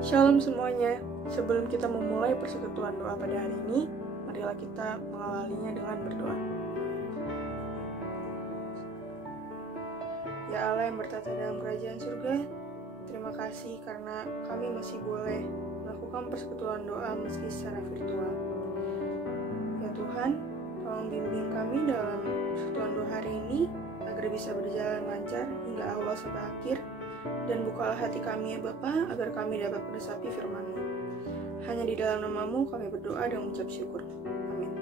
Shalom semuanya. Sebelum kita memulai persekutuan doa pada hari ini, marilah kita mengawalinya dengan berdoa. Ya Allah yang bertata dalam kerajaan surga, terima kasih karena kami masih boleh melakukan persekutuan doa meski secara virtual. Ya Tuhan, tolong bimbing kami dalam persekutuan doa hari ini agar bisa berjalan lancar hingga awal sampai akhir. Dan bukalah hati kami ya Bapa, agar kami dapat meresapi firman-Mu. Hanya di dalam nama-Mu kami berdoa dan mengucap syukur. Amin.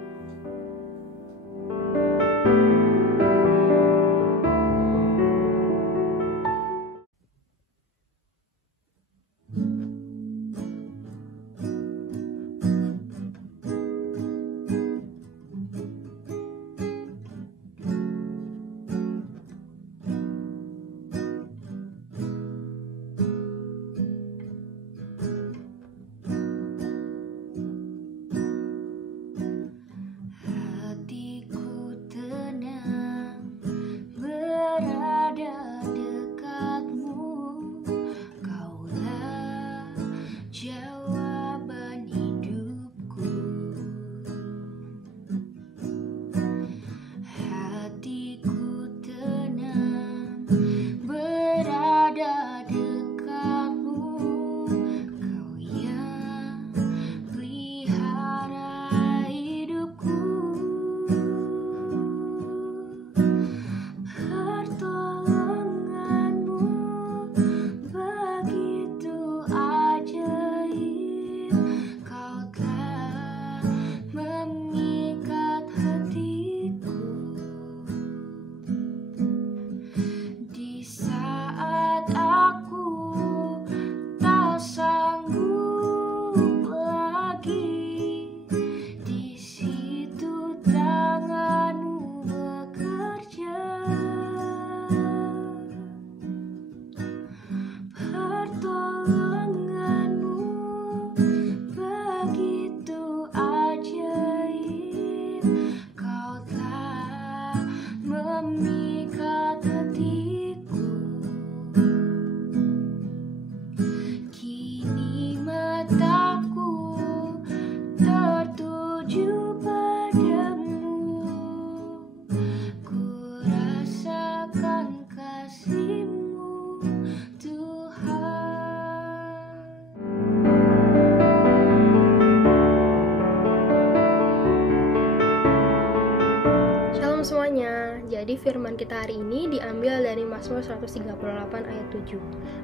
Semuanya, jadi firman kita hari ini diambil dari Mazmur 138 ayat 7.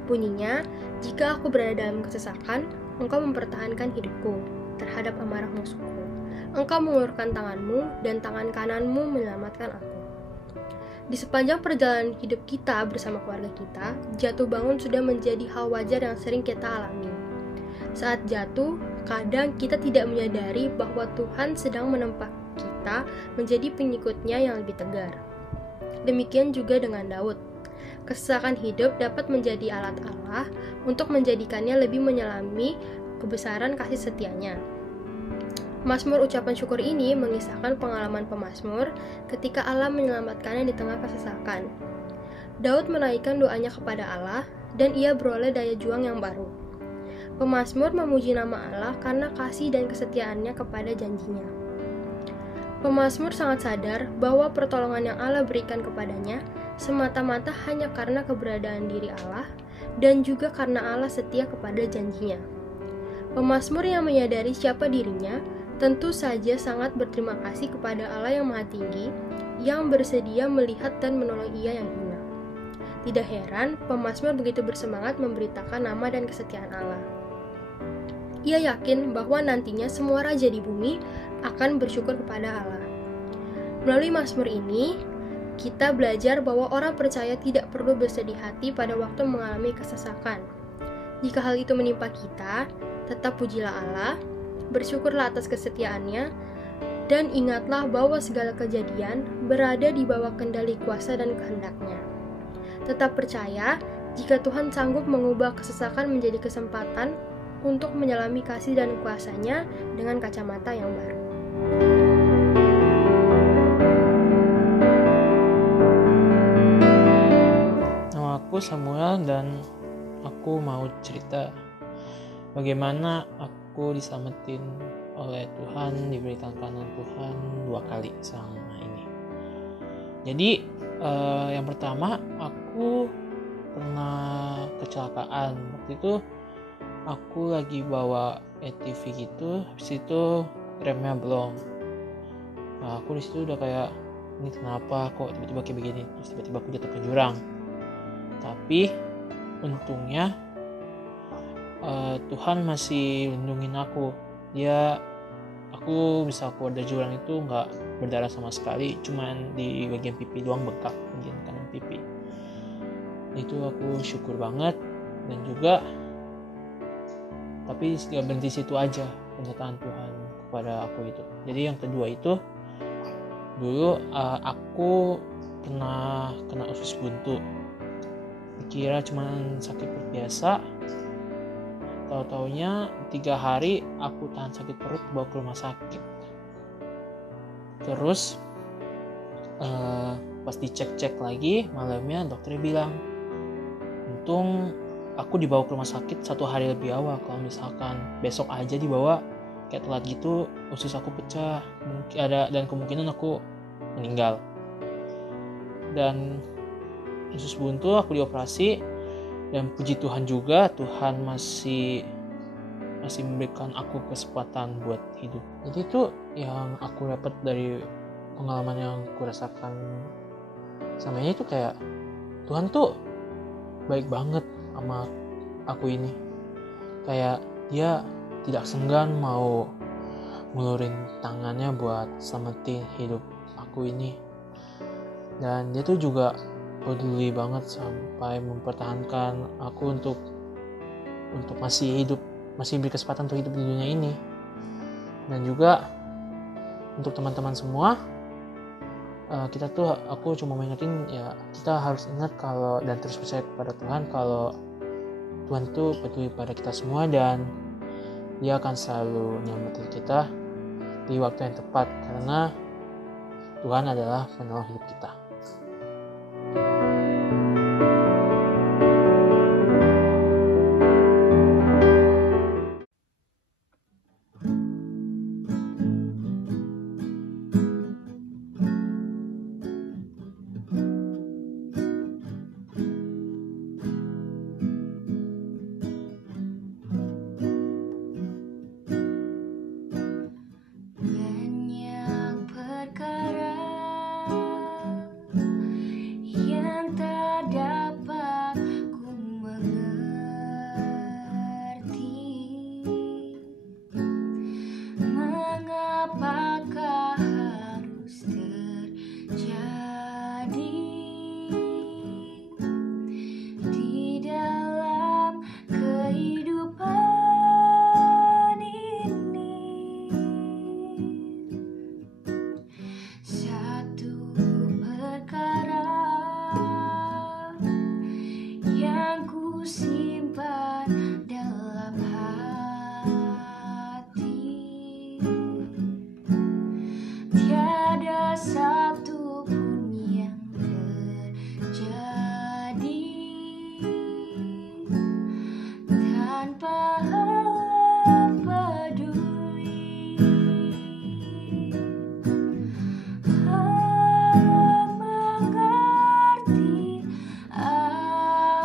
Bunyinya, jika aku berada dalam kesesakan, engkau mempertahankan hidupku terhadap amarah musuhku. Engkau mengulurkan tanganmu dan tangan kananmu menyelamatkan aku. Di sepanjang perjalanan hidup kita bersama keluarga kita, jatuh bangun sudah menjadi hal wajar yang sering kita alami. Saat jatuh, kadang kita tidak menyadari bahwa Tuhan sedang menempa kita menjadi pengikutnya yang lebih tegar. Demikian juga dengan Daud. Kesesakan hidup dapat menjadi alat Allah untuk menjadikannya lebih menyelami kebesaran kasih setianya. Mazmur ucapan syukur ini mengisahkan pengalaman pemazmur ketika Allah menyelamatkannya di tengah kesesakan. Daud menaikkan doanya kepada Allah dan ia beroleh daya juang yang baru. Pemazmur memuji nama Allah karena kasih dan kesetiaannya kepada janjinya. Pemazmur sangat sadar bahwa pertolongan yang Allah berikan kepadanya semata-mata hanya karena keberadaan diri Allah dan juga karena Allah setia kepada janjinya. Pemazmur yang menyadari siapa dirinya tentu saja sangat berterima kasih kepada Allah yang Maha Tinggi yang bersedia melihat dan menolong ia yang hina. Tidak heran, pemazmur begitu bersemangat memberitakan nama dan kesetiaan Allah. Ia yakin bahwa nantinya semua raja di bumi akan bersyukur kepada Allah. Melalui mazmur ini, kita belajar bahwa orang percaya tidak perlu bersedih hati pada waktu mengalami kesesakan. Jika hal itu menimpa kita, tetap pujilah Allah, bersyukurlah atas kesetiaannya, dan ingatlah bahwa segala kejadian berada di bawah kendali kuasa dan kehendaknya. Tetap percaya jika Tuhan sanggup mengubah kesesakan menjadi kesempatan untuk menyelami kasih dan kuasa-Nya dengan kacamata yang baru. Nama aku Samuel dan aku mau cerita. bagaimana aku diselamatin oleh Tuhan, diberi tangan kanan Tuhan 2 kali selama ini. Jadi yang pertama, aku pernah kecelakaan. Waktu itu aku lagi bawa ATV gitu, habis itu remnya belum. Nah, aku di situ udah kayak, ini kenapa kok tiba-tiba kayak begini, terus tiba-tiba aku jatuh ke jurang. Tapi untungnya Tuhan masih lindungin aku. Aku bisa keluar dari jurang itu nggak berdarah sama sekali, cuman di bagian pipi doang bengkak, bagian kanan pipi. Itu aku syukur banget. Dan juga tapi gak berhenti situ aja penyertaan Tuhan kepada aku itu. Jadi yang kedua itu, dulu aku pernah kena usus buntu. Dikira cuma sakit perut biasa, tahu-taunya 3 hari aku tahan sakit perut, bawa ke rumah sakit. Terus pas dicek-cek lagi malamnya, dokternya bilang, untung aku dibawa ke rumah sakit 1 hari lebih awal. Kalau misalkan besok aja dibawa kayak telat gitu, usus aku pecah, mungkin ada dan kemungkinan aku meninggal. Dan usus buntu aku dioperasi, dan puji Tuhan juga, Tuhan masih memberikan aku kesempatan buat hidup. Jadi itu yang aku dapat dari pengalaman yang aku rasakan sama ini tuh, kayak Tuhan tuh baik banget sama aku ini. Kayak dia tidak senggan mau ngulurin tangannya buat selamatin hidup aku ini. Dan dia tuh juga peduli banget sampai mempertahankan aku untuk masih hidup, masih beri kesempatan untuk hidup di dunia ini. Dan juga untuk teman-teman semua, aku cuma mengingetin ya, kita harus ingat kalau dan terus percaya kepada Tuhan kalau Tuhan tuh peduli pada kita semua, dan dia akan selalu nyelamatin kita di waktu yang tepat, karena Tuhan adalah penolong hidup kita.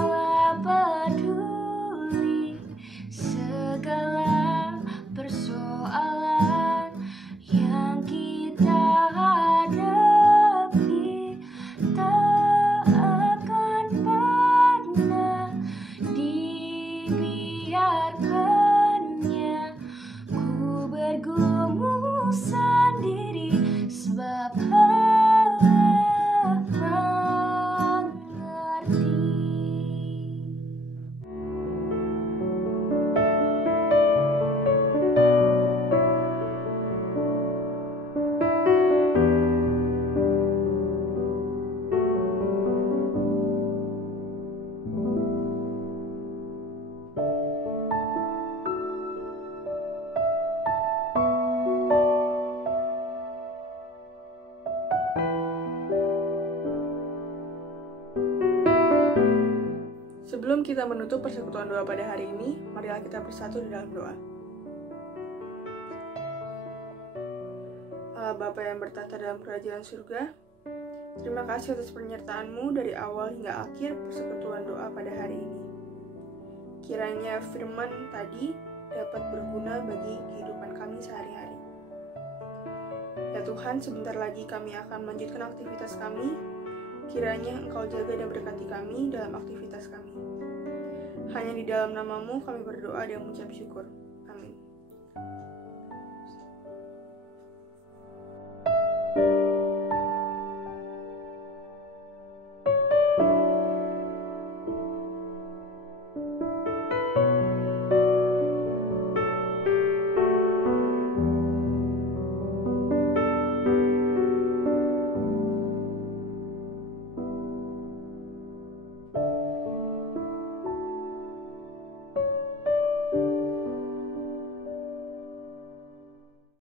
Allah peduli. Sebelum kita menutup persekutuan doa pada hari ini, marilah kita bersatu di dalam doa. Allah Bapa yang bertata dalam kerajaan surga, terima kasih atas penyertaan-Mu dari awal hingga akhir persekutuan doa pada hari ini. Kiranya firman tadi dapat berguna bagi kehidupan kami sehari-hari. Ya Tuhan, sebentar lagi kami akan melanjutkan aktivitas kami. Kiranya Engkau jaga dan berkati kami dalam aktivitas kami. Hanya di dalam nama-Mu kami berdoa dan mengucap syukur.